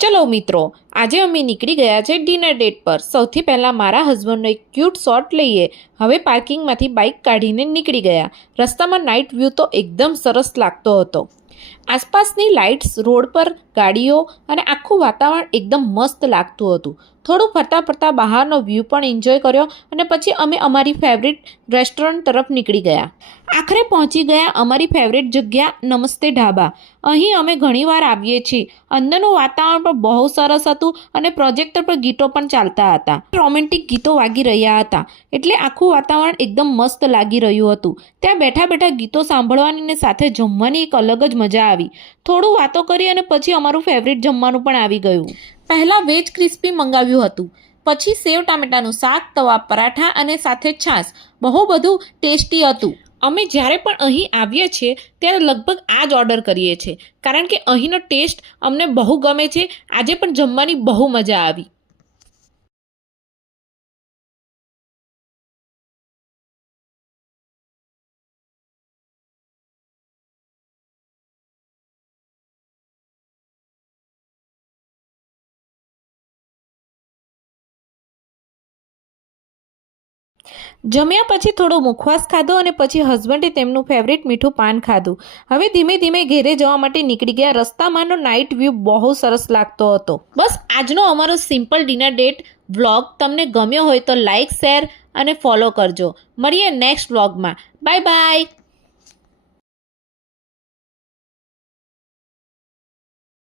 ચલો મિત્રો, આજે અમે નીકળી ગયા છે ડિનર ડેટ પર। સૌથી પહેલાં મારા હસબન્ડનો એક ક્યુટ શોટ લઈએ। હવે પાર્કિંગમાંથી બાઇક કાઢીને નીકળી ગયા। રસ્તામાં નાઇટ વ્યૂ તો એકદમ સરસ લાગતો હતો। આસપાસની લાઇટ્સ, રોડ પર ગાડીઓ અને આખું વાતાવરણ એકદમ મસ્ત લાગતું હતું। થોડું ફરતા ફરતા બહારનો વ્યૂ પણ એન્જોય કર્યો અને પછી અમે અમારી ફેવરિટ રેસ્ટોરન્ટ તરફ નીકળી ગયા। આખરે પહોંચી ગયા અમારી ફેવરિટ જગ્યા નમસ્તે ઢાબા। અહીં અમે ઘણીવાર આવીએ છીએ। અંદરનું વાતાવરણ પણ બહુ સરસ હતું અને પ્રોજેક્ટર પર ગીતો પણ ચાલતા હતા। રોમેન્ટિક ગીતો વાગી રહ્યા હતા એટલે આખું વાતાવરણ એકદમ મસ્ત લાગી રહ્યું હતું। ત્યાં બેઠા બેઠા ગીતો સાંભળવાની અને સાથે જમવાની એક અલગ જ મજા આવી। થોડું વાતો કરી અને પછી અમારું ફેવરિટ જમવાનું પણ આવી ગયું। પહેલાં વેજ ક્રિસ્પી મંગાવ્યું હતું, પછી સેવ ટામેટાનું શાક, તવા પરાઠા અને સાથે છાશ। બહુ બધું ટેસ્ટી હતું। અમે જ્યારે પણ અહીં આવીએ છીએ ત્યારે લગભગ આ જ ઓર્ડર કરીએ છીએ કારણ કે અહીંનો ટેસ્ટ અમને બહુ ગમે છે। આજે પણ જમવાની બહુ મજા આવી। જમ્યા પછી થોડો મુખવાસ ખાધો અને પછી હસબન્ડે તેમનું ફેવરિટ મીઠું પાન ખાધું। હવે ધીમે ધીમે ઘેરે જવા માટે નીકળી ગયા। રસ્તામાંનો નાઇટ વ્યૂ બહુ સરસ લાગતો હતો। બસ આજનો અમારો સિમ્પલ ડિનર ડેટ વ્લોગ તમને ગમ્યો હોય તો લાઇક, શેર અને ફોલો કરજો। મળીએ નેક્સ્ટ વ્લોગમાં। Bye bye.